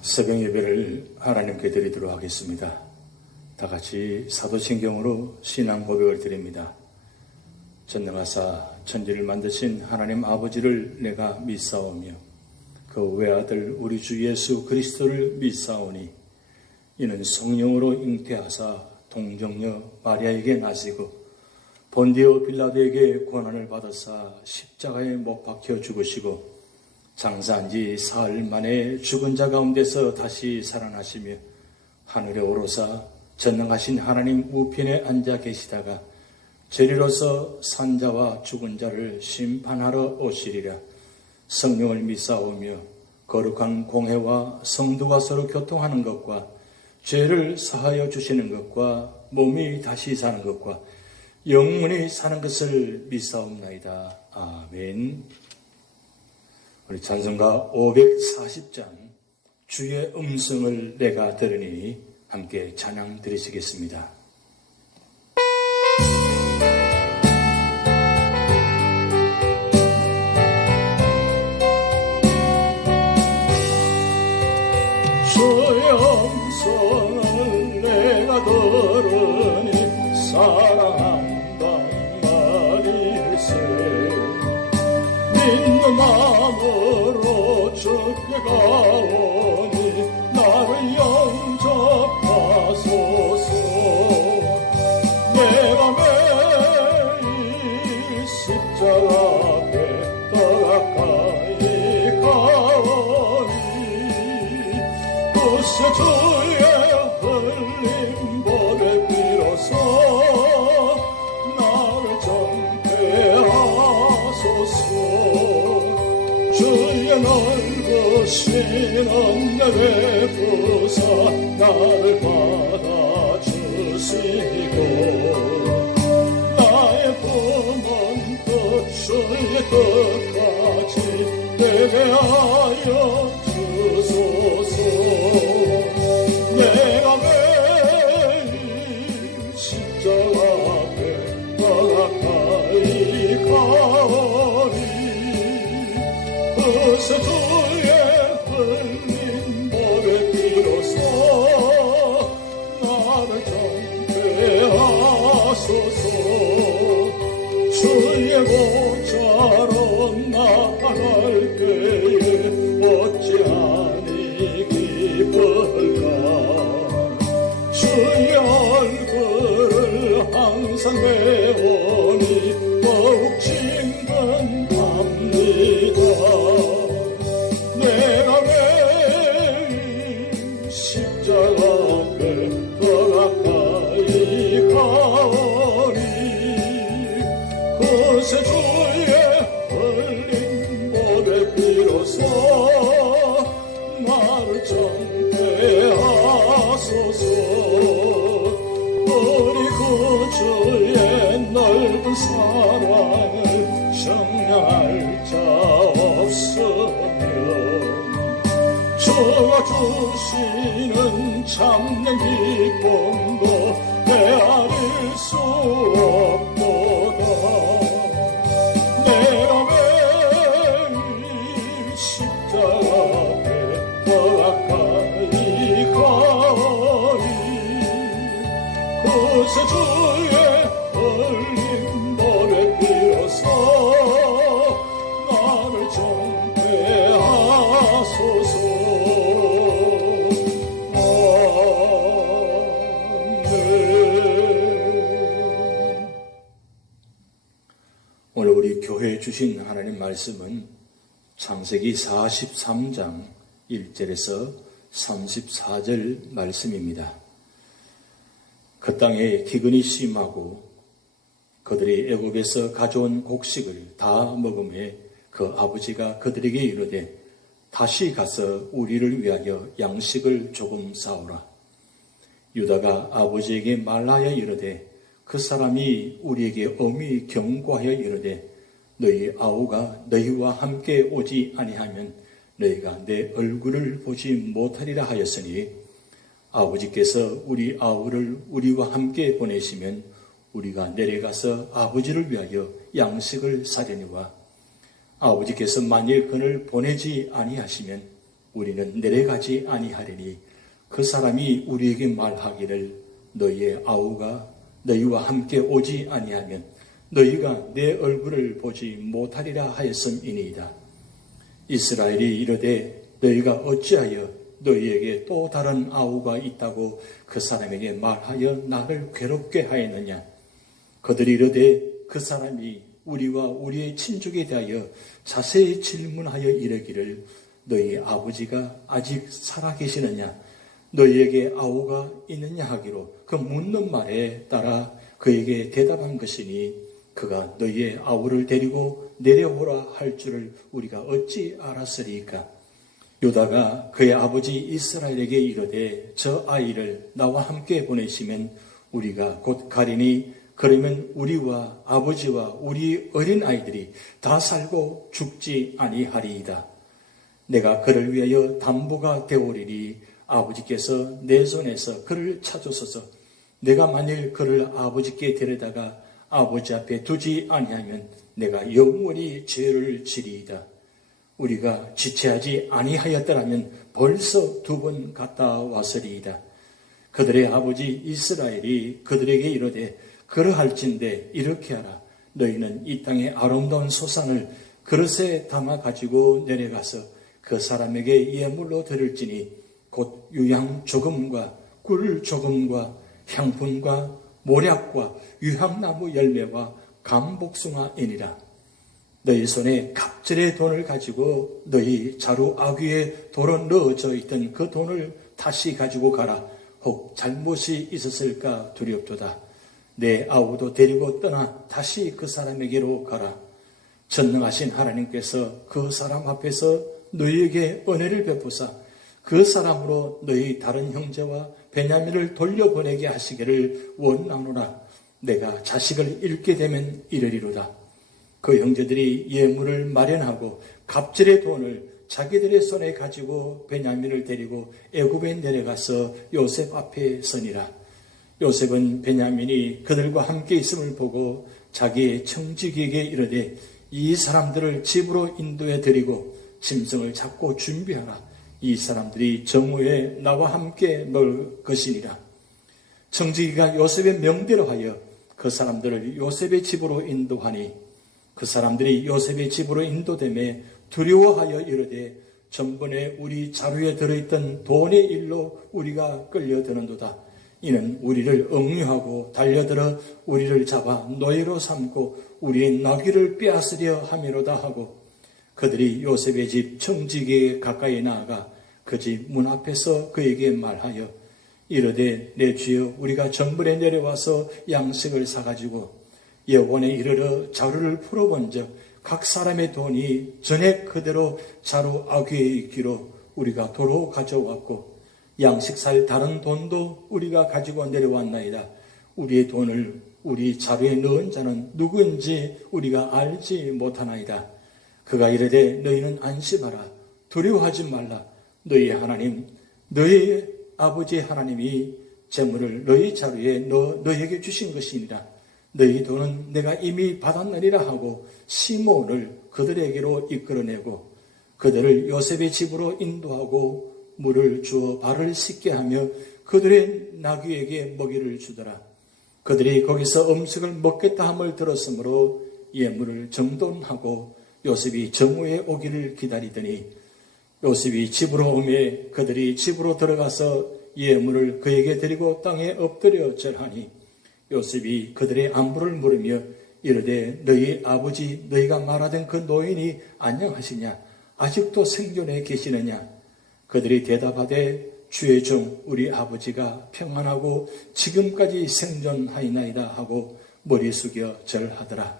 새벽 예배를 하나님께 드리도록 하겠습니다. 다 같이 사도신경으로 신앙 고백을 드립니다. 전능하사 천지를 만드신 하나님 아버지를 내가 믿사오며 그 외아들 우리 주 예수 그리스도를 믿사오니 이는 성령으로 잉태하사 동정녀 마리아에게 나시고 본디오 빌라도에게 고난을 받으사 십자가에 못 박혀 죽으시고 장사한 지 사흘 만에 죽은 자 가운데서 다시 살아나시며 하늘에 오르사 전능하신 하나님 우편에 앉아 계시다가 저리로서 산자와 죽은 자를 심판하러 오시리라. 성령을 믿사오며 거룩한 공회와 성도가 서로 교통하는 것과 죄를 사하여 주시는 것과 몸이 다시 사는 것과 영원히 사는 것을 믿사옵나이다. 아멘. 우리 찬송가 540장 주의 음성을 내가 들으니 함께 찬양 드리시겠습니다. 주의 음성을 내가 들으니 사랑한단 말일세. 믿는 마음으로 주께 가오니 나를 영접하소서. 내가 매일 십자가 앞에 더 가까이 가오니 그새 주의 흘린 보배 비로소 나를 정죄하소서. 주의 넓으신 은혜 베푸사 나를 받아주시고 나의 품은 뜻 주의 뜻까지 예배하여 주소서. 내가 매일 십자가 앞에 더 가까이 가오니 그새 주의 흘린 보배 비로소 나를 정죄하소서. 주의 보좌로 나아갈 때에 어찌하니 기쁠까. 주의 얼굴을 항상 배우니 더욱 친근합니다. 내가 매일 십자가 앞에 더 가까이 가오니 그새 주의 흘린 보배 비로소 나를 정죄하소서. 우리 구주의 넓은 사랑을 정량할 자 없으며 주가 주시는 참된 기쁨도 헤아릴 수 없도다. 내가 매일 십자가 앞에 더 가까이 가오니 그새 주의 흘린 보배 비로소 나를 정죄하소서. 오늘 우리 교회에 주신 하나님 말씀은 창세기 43장 1절에서 34절 말씀입니다. 그 땅에 기근이 심하고 그들이 애굽에서 가져온 곡식을 다 먹음에 그 아버지가 그들에게 이르되 다시 가서 우리를 위하여 양식을 조금 사오라. 유다가 아버지에게 말하여 이르되 그 사람이 우리에게 엄히 경고하여 이르되 너희 아우가 너희와 함께 오지 아니하면 너희가 내 얼굴을 보지 못하리라 하였으니 아버지께서 우리 아우를 우리와 함께 보내시면 우리가 내려가서 아버지를 위하여 양식을 사려니와 아버지께서 만일 그를 보내지 아니하시면 우리는 내려가지 아니하리니 그 사람이 우리에게 말하기를 너희의 아우가 너희와 함께 오지 아니하면 너희가 내 얼굴을 보지 못하리라 하였음이니이다. 이스라엘이 이르되 너희가 어찌하여 너희에게 또 다른 아우가 있다고 그 사람에게 말하여 나를 괴롭게 하였느냐. 그들이 이르되 그 사람이 우리와 우리의 친족에 대하여 자세히 질문하여 이르기를 너희 아버지가 아직 살아계시느냐 너희에게 아우가 있느냐 하기로 그 묻는 말에 따라 그에게 대답한 것이니 그가 너희의 아우를 데리고 내려오라 할 줄을 우리가 어찌 알았으리까. 유다가 그의 아버지 이스라엘에게 이르되 저 아이를 나와 함께 보내시면 우리가 곧 가리니 그러면 우리와 아버지와 우리 어린 아이들이 다 살고 죽지 아니하리이다. 내가 그를 위하여 담보가 되오리니 아버지께서 내 손에서 그를 찾으소서. 내가 만일 그를 아버지께 데려다가 아버지 앞에 두지 아니하면 내가 영원히 죄를 지리이다. 우리가 지체하지 아니하였더라면 벌써 2번 갔다 왔으리이다. 그들의 아버지 이스라엘이 그들에게 이르되 그러할진대 이렇게 하라. 너희는 이 땅의 아름다운 소산을 그릇에 담아 가지고 내려가서 그 사람에게 예물로 드릴지니 곧 유향 조금과 꿀 조금과 향분과 모략과 유향나무 열매와 감복숭아이니라. 너희 손에 갑절의 돈을 가지고 너희 자루 아귀에 돌아 넣어져 있던 그 돈을 다시 가지고 가라. 혹 잘못이 있었을까 두렵도다. 내 아우도 데리고 떠나 다시 그 사람에게로 가라. 전능하신 하나님께서 그 사람 앞에서 너희에게 은혜를 베푸사 그 사람으로 너희 다른 형제와 베냐민을 돌려보내게 하시기를 원하노라. 내가 자식을 잃게 되면 이르리로다. 그 형제들이 예물을 마련하고 갑절의 돈을 자기들의 손에 가지고 베냐민을 데리고 애굽에 내려가서 요셉 앞에 서니라. 요셉은 베냐민이 그들과 함께 있음을 보고 자기의 청지기에게 이르되 이 사람들을 집으로 인도해 드리고 짐승을 잡고 준비하라. 이 사람들이 정오에 나와 함께 놀 것이니라. 청지기가 요셉의 명대로 하여 그 사람들을 요셉의 집으로 인도하니 그 사람들이 요셉의 집으로 인도되매 두려워하여 이르되 전번에 우리 자루에 들어있던 돈의 일로 우리가 끌려드는도다. 이는 우리를 억류하고 달려들어 우리를 잡아 노예로 삼고 우리의 나귀를 빼앗으려 함이로다 하고 그들이 요셉의 집 청지기에 가까이 나아가 그 집 문 앞에서 그에게 말하여 이르되 내 주여 우리가 전번에 내려와서 양식을 사가지고 여원에 이르러 자루를 풀어본즉 각 사람의 돈이 전에 그대로 자루 아귀에 있기로 우리가 도로 가져왔고 양식 살 다른 돈도 우리가 가지고 내려왔나이다. 우리의 돈을 우리 자루에 넣은 자는 누구인지 우리가 알지 못하나이다. 그가 이르되 너희는 안심하라. 두려워하지 말라. 너희의 하나님 너희의 아버지의 하나님이 재물을 너희 자루에 너희에게 주신 것이니라. 너희 돈은 내가 이미 받았느니라 하고 시몬을 그들에게로 이끌어내고 그들을 요셉의 집으로 인도하고 물을 주어 발을 씻게 하며 그들의 나귀에게 먹이를 주더라. 그들이 거기서 음식을 먹겠다 함을 들었으므로 예물을 정돈하고 요셉이 정오에 오기를 기다리더니 요셉이 집으로 오매 그들이 집으로 들어가서 예물을 그에게 드리고 땅에 엎드려 절하니 요셉이 그들의 안부를 물으며 이르되 너희 아버지 너희가 말하던 그 노인이 안녕하시냐 아직도 생존해 계시느냐. 그들이 대답하되 주의 종 우리 아버지가 평안하고 지금까지 생존하이나이다 하고 머리 숙여 절하더라.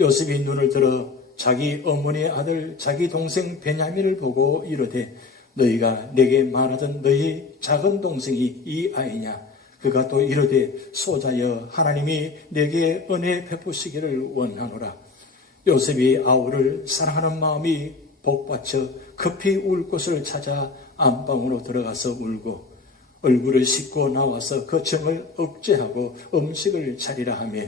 요셉이 눈을 들어 자기 어머니의 아들 자기 동생 베냐민을 보고 이르되 너희가 내게 말하던 너희 작은 동생이 이 아이냐. 그가 또 이르되 소자여 하나님이 내게 은혜 베푸시기를 원하노라. 요셉이 아우를 사랑하는 마음이 복받쳐 급히 울 곳을 찾아 안방으로 들어가서 울고 얼굴을 씻고 나와서 그 정을 억제하고 음식을 차리라 하며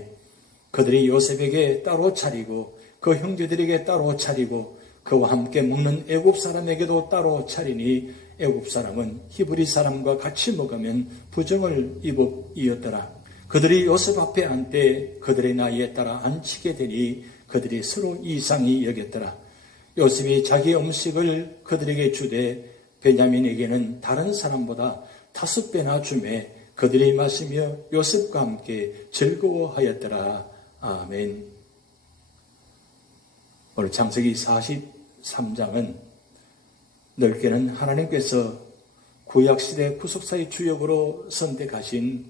그들이 요셉에게 따로 차리고 그 형제들에게 따로 차리고 그와 함께 먹는 애굽 사람에게도 따로 차리니 애굽 사람은 히브리 사람과 같이 먹으면 부정을 입었더라. 그들이 요셉 앞에 앉되 그들의 나이에 따라 앉히게 되니 그들이 서로 이상히 여겼더라. 요셉이 자기 음식을 그들에게 주되 베냐민에게는 다른 사람보다 5배나 주매 그들이 마시며 요셉과 함께 즐거워하였더라. 아멘. 오늘 창세기 43장은 넓게는 하나님께서 구약시대 구속사의 주역으로 선택하신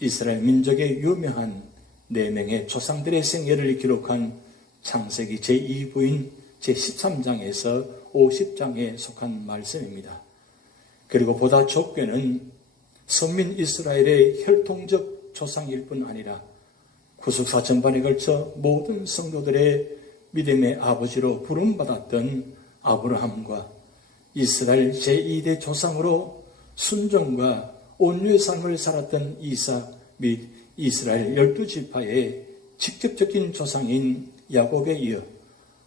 이스라엘 민족의 유명한 4명의 조상들의 생애를 기록한 창세기 제2부인 제13장에서 50장에 속한 말씀입니다. 그리고 보다 좁게는 선민 이스라엘의 혈통적 조상일 뿐 아니라 구속사 전반에 걸쳐 모든 성도들의 믿음의 아버지로 부름받았던 아브라함과 이스라엘 제2대 조상으로 순종과 온유의 삶을 살았던 이삭 및 이스라엘 12지파의 직접적인 조상인 야곱에 이어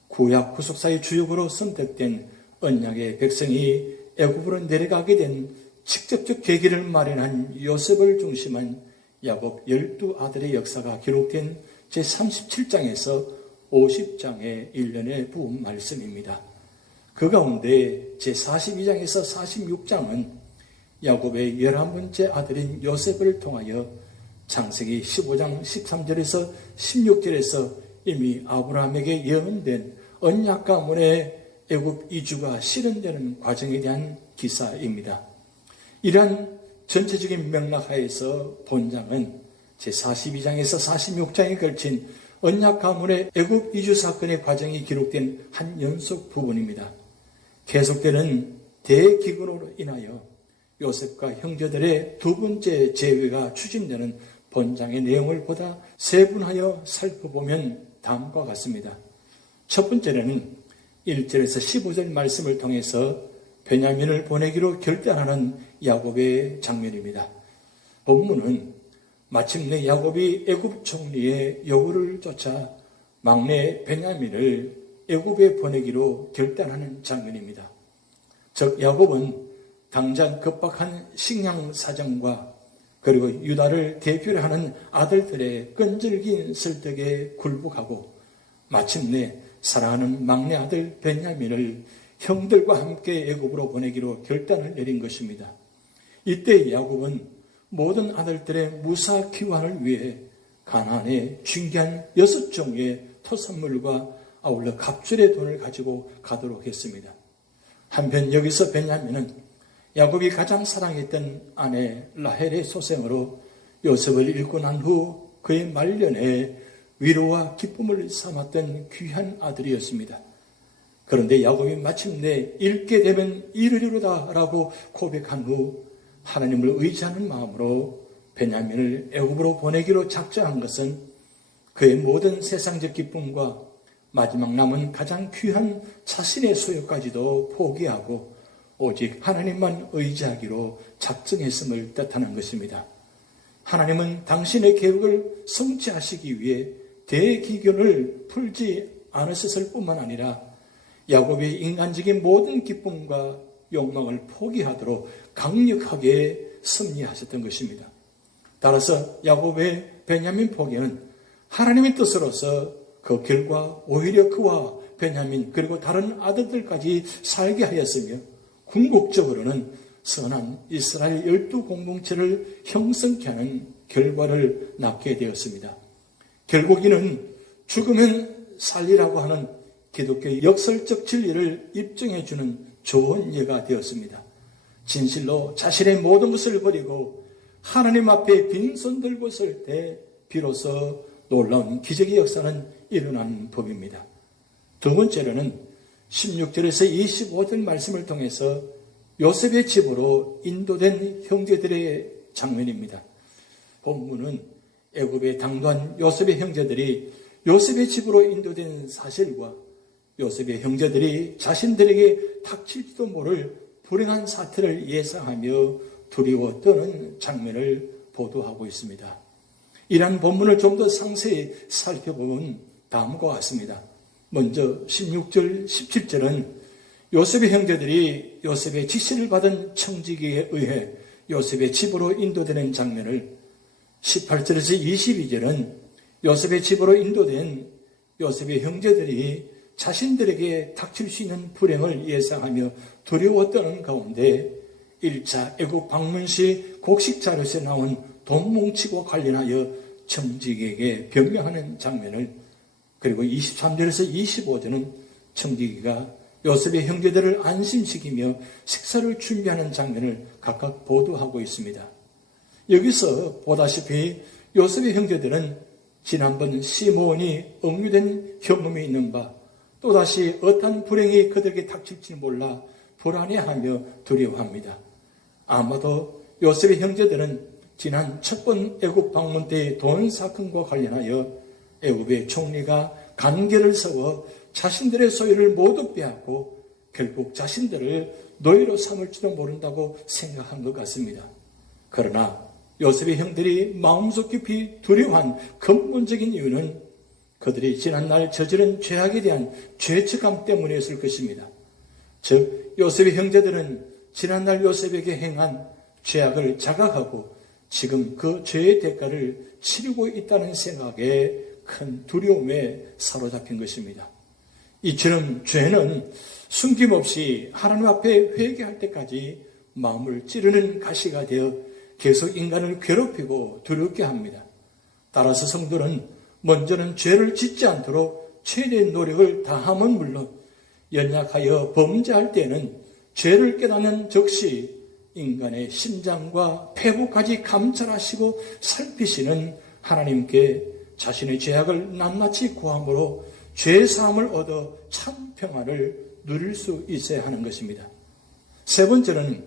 구약 구속사의 주역으로 선택된 언약의 백성이 애굽으로 내려가게 된 직접적 계기를 마련한 요셉을 중심한 야곱 12아들의 역사가 기록된 제37장에서 50장의 일련의 부음 말씀입니다. 그 가운데 제42장에서 46장은 야곱의 11번째 아들인 요셉을 통하여 창세기 15장 13절에서 16절에서 이미 아브라함에게 예언된 언약 가문의 애굽 이주가 실현되는 과정에 대한 기사입니다. 이러한 전체적인 맥락하에서 본장은 제42장에서 46장에 걸친 언약 가문의 애굽 이주 사건의 과정이 기록된 한 연속 부분입니다. 계속되는 대기근으로 인하여 요셉과 형제들의 두 번째 재회가 추진되는 본장의 내용을 보다 세분하여 살펴보면 다음과 같습니다. 첫 번째는 1절에서 15절 말씀을 통해서 베냐민을 보내기로 결단하는 야곱의 장면입니다. 본문은 마침내 야곱이 애굽 총리의 요구를 쫓아 막내 베냐민을 애굽에 보내기로 결단하는 장면입니다. 즉 야곱은 당장 급박한 식량 사정과 그리고 유다를 대표로 하는 아들들의 끈질긴 설득에 굴복하고 마침내 사랑하는 막내 아들 베냐민을 형들과 함께 애굽으로 보내기로 결단을 내린 것입니다. 이때 야곱은 모든 아들들의 무사 귀환을 위해 가나안에 중귀한 6종의 토선물과 아울러 갑절의 돈을 가지고 가도록 했습니다. 한편 여기서 베냐민은 야곱이 가장 사랑했던 아내 라헬의 소생으로 요셉을 잃고 난 후 그의 말년에 위로와 기쁨을 삼았던 귀한 아들이었습니다. 그런데 야곱이 마침내 잃게 되면 잃으리로다 라고 고백한 후 하나님을 의지하는 마음으로 베냐민을 애굽으로 보내기로 작정한 것은 그의 모든 세상적 기쁨과 마지막 남은 가장 귀한 자신의 소유까지도 포기하고 오직 하나님만 의지하기로 작정했음을 뜻하는 것입니다. 하나님은 당신의 계획을 성취하시기 위해 대기근을 풀지 않으셨을 뿐만 아니라 야곱의 인간적인 모든 기쁨과 욕망을 포기하도록 강력하게 섭리하셨던 것입니다. 따라서 야곱의 베냐민 포기는 하나님의 뜻으로서 그 결과 오히려 그와 베냐민 그리고 다른 아들들까지 살게 하였으며 궁극적으로는 선한 이스라엘 12공동체를 형성케 하는 결과를 낳게 되었습니다. 결국 이는 죽으면 살리라고 하는 기독교의 역설적 진리를 입증해주는 좋은 예가 되었습니다. 진실로 자신의 모든 것을 버리고 하나님 앞에 빈손 들고 설 때 비로소 놀라운 기적의 역사는 일어나는 법입니다. 두 번째로는 16절에서 25절 말씀을 통해서 요셉의 집으로 인도된 형제들의 장면입니다. 본문은 애굽에 당도한 요셉의 형제들이 요셉의 집으로 인도된 사실과 요셉의 형제들이 자신들에게 닥칠지도 모를 불행한 사태를 예상하며 두려워 떠는 장면을 보도하고 있습니다. 이러한 본문을 좀 더 상세히 살펴보면 다음과 같습니다. 먼저 16절, 17절은 요셉의 형제들이 요셉의 지시를 받은 청지기에 의해 요셉의 집으로 인도되는 장면을, 18절에서 22절은 요셉의 집으로 인도된 요셉의 형제들이 자신들에게 닥칠 수 있는 불행을 예상하며 두려워 떠는 가운데 1차 애국 방문 시 곡식 자료에 나온 돈 뭉치고 관련하여 청지기에게 변명하는 장면을, 그리고 23절에서 25절은 청지기가 요셉의 형제들을 안심시키며 식사를 준비하는 장면을 각각 보도하고 있습니다. 여기서 보다시피 요셉의 형제들은 지난번 시므온이 억류된 혐음이 있는 바, 또다시 어떤 불행이 그들에게 닥칠지 몰라 불안해하며 두려워합니다. 아마도 요셉의 형제들은 지난 첫 번 애굽 방문 때의 돈 사건과 관련하여 애굽의 총리가 관계를 세워 자신들의 소유를 모두 빼앗고 결국 자신들을 노예로 삼을지도 모른다고 생각한 것 같습니다. 그러나 요셉의 형들이 마음속 깊이 두려워한 근본적인 이유는 그들이 지난날 저지른 죄악에 대한 죄책감 때문이었을 것입니다. 즉 요셉의 형제들은 지난날 요셉에게 행한 죄악을 자각하고 지금 그 죄의 대가를 치르고 있다는 생각에 큰 두려움에 사로잡힌 것입니다. 이처럼 죄는 숨김없이 하나님 앞에 회개할 때까지 마음을 찌르는 가시가 되어 계속 인간을 괴롭히고 두렵게 합니다. 따라서 성도는 먼저는 죄를 짓지 않도록 최대의 노력을 다함은 물론 연약하여 범죄할 때는 죄를 깨닫는 즉시 인간의 심장과 폐부까지 감찰하시고 살피시는 하나님께 자신의 죄악을 낱낱이 구함으로 죄사함을 얻어 참 평안을 누릴 수 있어야 하는 것입니다. 세 번째는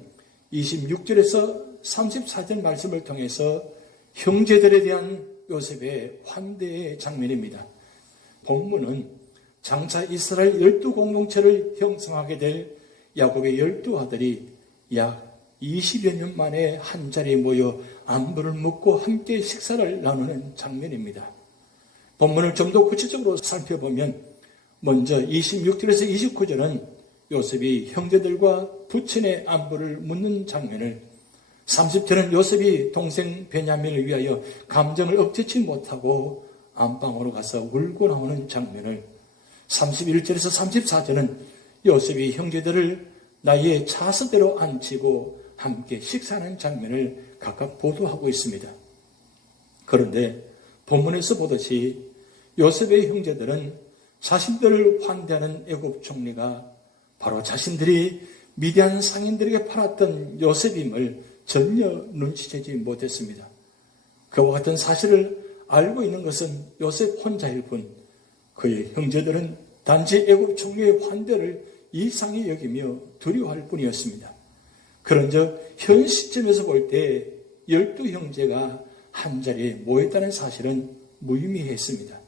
26절에서 34절 말씀을 통해서 형제들에 대한 요셉의 환대의 장면입니다. 본문은 장차 이스라엘 12공동체를 형성하게 될 야곱의 12아들이 약 20여 년 만에 한자리에 모여 안부를 묻고 함께 식사를 나누는 장면입니다. 본문을 좀 더 구체적으로 살펴보면 먼저 26절에서 29절은 요셉이 형제들과 부친의 안부를 묻는 장면을, 30절은 요셉이 동생 베냐민을 위하여 감정을 억제치 못하고 안방으로 가서 울고 나오는 장면을, 31절에서 34절은 요셉이 형제들을 나의 차서대로 앉히고 함께 식사하는 장면을 각각 보도하고 있습니다. 그런데 본문에서 보듯이 요셉의 형제들은 자신들을 환대하는 애굽 총리가 바로 자신들이 미디안 상인들에게 팔았던 요셉임을 전혀 눈치채지 못했습니다. 그와 같은 사실을 알고 있는 것은 요셉 혼자일 뿐, 그의 형제들은 단지 애굽 총리의 환대를 이상히 여기며 두려워할 뿐이었습니다. 그런즉 현 시점에서 볼 때 12형제가 한자리에 모였다는 사실은 무의미했습니다.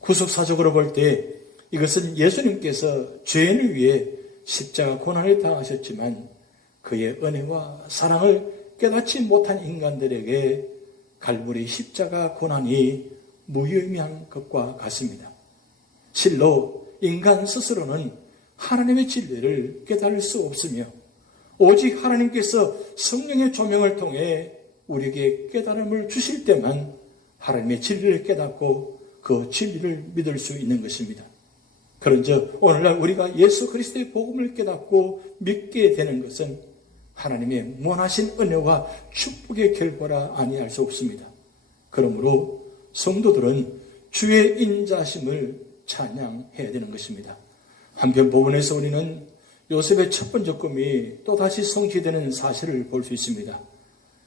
구속사적으로 볼 때 이것은 예수님께서 죄인을 위해 십자가 고난을 당하셨지만 그의 은혜와 사랑을 깨닫지 못한 인간들에게 갈보리 십자가 고난이 무의미한 것과 같습니다. 실로 인간 스스로는 하나님의 진리를 깨달을 수 없으며 오직 하나님께서 성령의 조명을 통해 우리에게 깨달음을 주실 때만 하나님의 진리를 깨닫고 그 진리를 믿을 수 있는 것입니다. 그런즉 오늘날 우리가 예수 그리스도의 복음을 깨닫고 믿게 되는 것은 하나님의 무한하신 은혜와 축복의 결과라 아니할 수 없습니다. 그러므로 성도들은 주의 인자심을 찬양해야 되는 것입니다. 한편 본문에서 우리는 요셉의 첫 번째 꿈이 또다시 성취되는 사실을 볼 수 있습니다.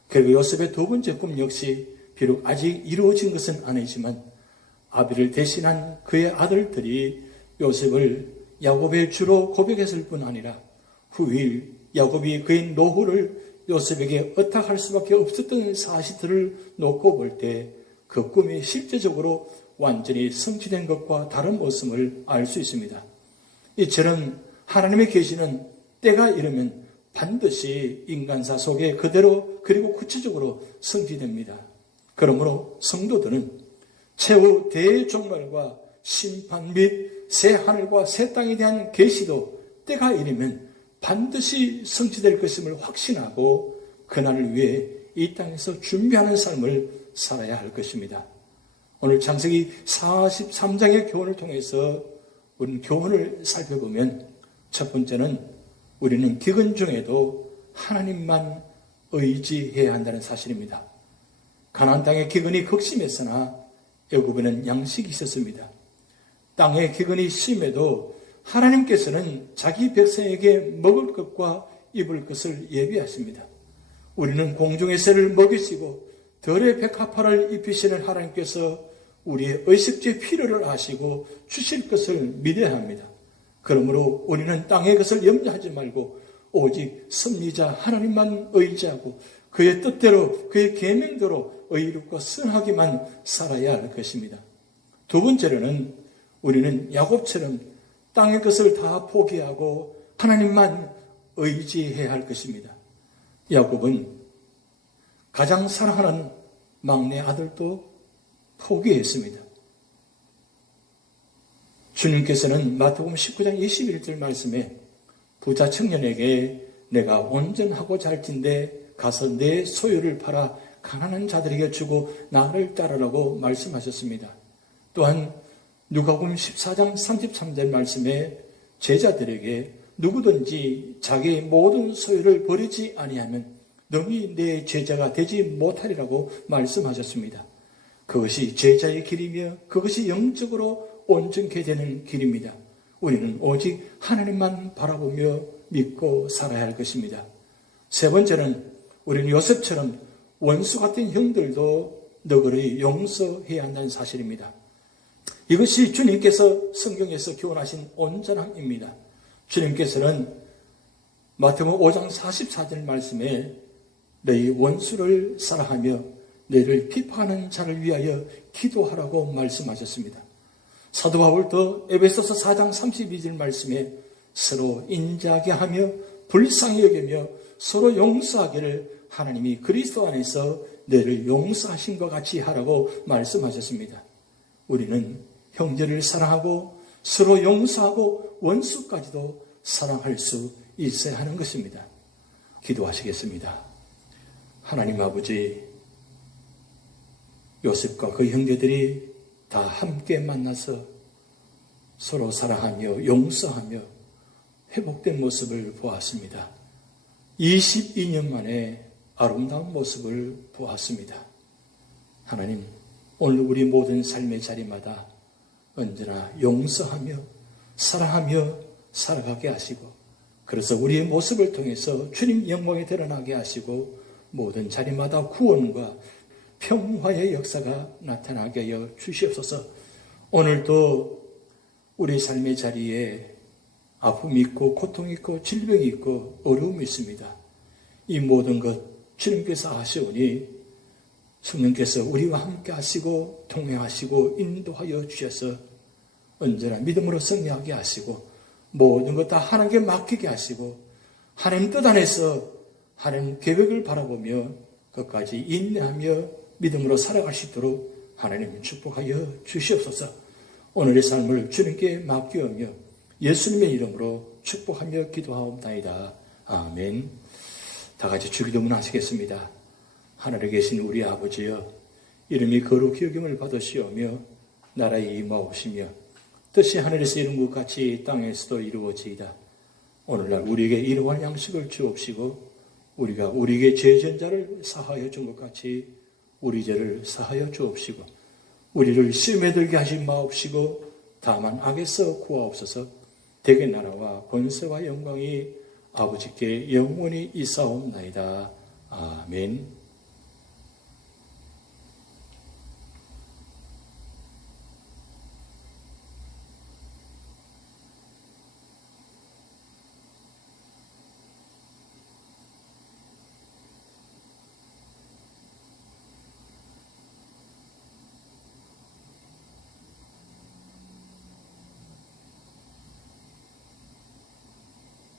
그리고 요셉의 두 번째 꿈 역시 비록 아직 이루어진 것은 아니지만 아비를 대신한 그의 아들들이 요셉을 야곱의 주로 고백했을 뿐 아니라 후일 야곱이 그의 노후를 요셉에게 의탁할 수밖에 없었던 사실들을 놓고 볼 때 그 꿈이 실제적으로 완전히 성취된 것과 다른 모습을 알 수 있습니다. 이처럼 하나님의 계시는 때가 이르면 반드시 인간사 속에 그대로 그리고 구체적으로 성취됩니다. 그러므로 성도들은 최후 대종말과 심판 및 새 하늘과 새 땅에 대한 계시도 때가 이르면 반드시 성취될 것임을 확신하고 그날을 위해 이 땅에서 준비하는 삶을 살아야 할 것입니다. 오늘 창세기 43장의 교훈을 통해서 우리는 교훈을 살펴보면 첫 번째는 우리는 기근 중에도 하나님만 의지해야 한다는 사실입니다. 가나안 땅의 기근이 극심했으나 애굽에는 양식이 있었습니다. 땅의 기근이 심해도 하나님께서는 자기 백성에게 먹을 것과 입을 것을 예비하십니다. 우리는 공중의 새를 먹이시고 들의 백합화를 입히시는 하나님께서 우리의 의식주의 필요를 아시고 주실 것을 믿어야 합니다. 그러므로 우리는 땅의 것을 염려하지 말고 오직 섭리자 하나님만 의지하고 그의 뜻대로 그의 계명대로 의롭고 선하게만 살아야 할 것입니다. 두 번째로는 우리는 야곱처럼 땅의 것을 다 포기하고 하나님만 의지해야 할 것입니다. 야곱은 가장 사랑하는 막내 아들도 포기했습니다. 주님께서는 마태복음 19장 21절 말씀에 부자 청년에게 내가 온전하고 잘 텐데 가서 내 소유를 팔아 가난한 자들에게 주고 나를 따르라고 말씀하셨습니다. 또한 누가복음 14장 33절 말씀에 제자들에게 누구든지 자기의 모든 소유를 버리지 아니하면 너희 내 제자가 되지 못하리라고 말씀하셨습니다. 그것이 제자의 길이며 그것이 영적으로 온전케 되는 길입니다. 우리는 오직 하나님만 바라보며 믿고 살아야 할 것입니다. 세 번째는 우리는 요셉처럼 원수 같은 형들도 너그러이 용서해야 한다는 사실입니다. 이것이 주님께서 성경에서 교훈하신 온전함입니다. 주님께서는 마태복음 5장 44절 말씀에 너희 원수를 사랑하며 너희를 비판하는 자를 위하여 기도하라고 말씀하셨습니다. 사도 바울도 에베소서 4장 32절 말씀에 서로 인자하게 하며 불쌍히 여기며 서로 용서하기를 하나님이 그리스도 안에서 너희를 용서하신 것 같이 하라고 말씀하셨습니다. 우리는 형제를 사랑하고 서로 용서하고 원수까지도 사랑할 수 있어야 하는 것입니다. 기도하시겠습니다. 하나님 아버지, 요셉과 그 형제들이 다 함께 만나서 서로 사랑하며 용서하며 회복된 모습을 보았습니다. 22년 만에 아름다운 모습을 보았습니다. 하나님, 오늘 우리 모든 삶의 자리마다 언제나 용서하며 사랑하며 살아가게 하시고 그래서 우리의 모습을 통해서 주님 영광이 드러나게 하시고 모든 자리마다 구원과 평화의 역사가 나타나게 하여 주시옵소서. 오늘도 우리 삶의 자리에 아픔이 있고 고통이 있고 질병이 있고 어려움이 있습니다. 이 모든 것 주님께서 아시오니 성령께서 우리와 함께 하시고 동행하시고 인도하여 주셔서 언제나 믿음으로 승리하게 하시고 모든 것 다 하나님께 맡기게 하시고 하나님 뜻 안에서 하나님 계획을 바라보며 끝까지 인내하며 믿음으로 살아갈 수 있도록 하나님 축복하여 주시옵소서. 오늘의 삶을 주님께 맡기오며 예수님의 이름으로 축복하며 기도하옵나이다. 아멘. 다 같이 주기도문 하시겠습니다. 하늘에 계신 우리 아버지여, 이름이 거룩히 여김을 받으시오며 나라에 임하옵시며 뜻이 하늘에서 이룬 것 같이 땅에서도 이루어지이다. 오늘날 우리에게 일용할 양식을 주옵시고 우리가 우리에게 죄진 자를 사하여 준 것 같이 우리 죄를 사하여 주옵시고 우리를 시험에 들게 하지 마옵시고 다만 악에서 구하옵소서. 대개 나라와 권세와 영광이 아버지께 영원히 있사옵나이다. 아멘.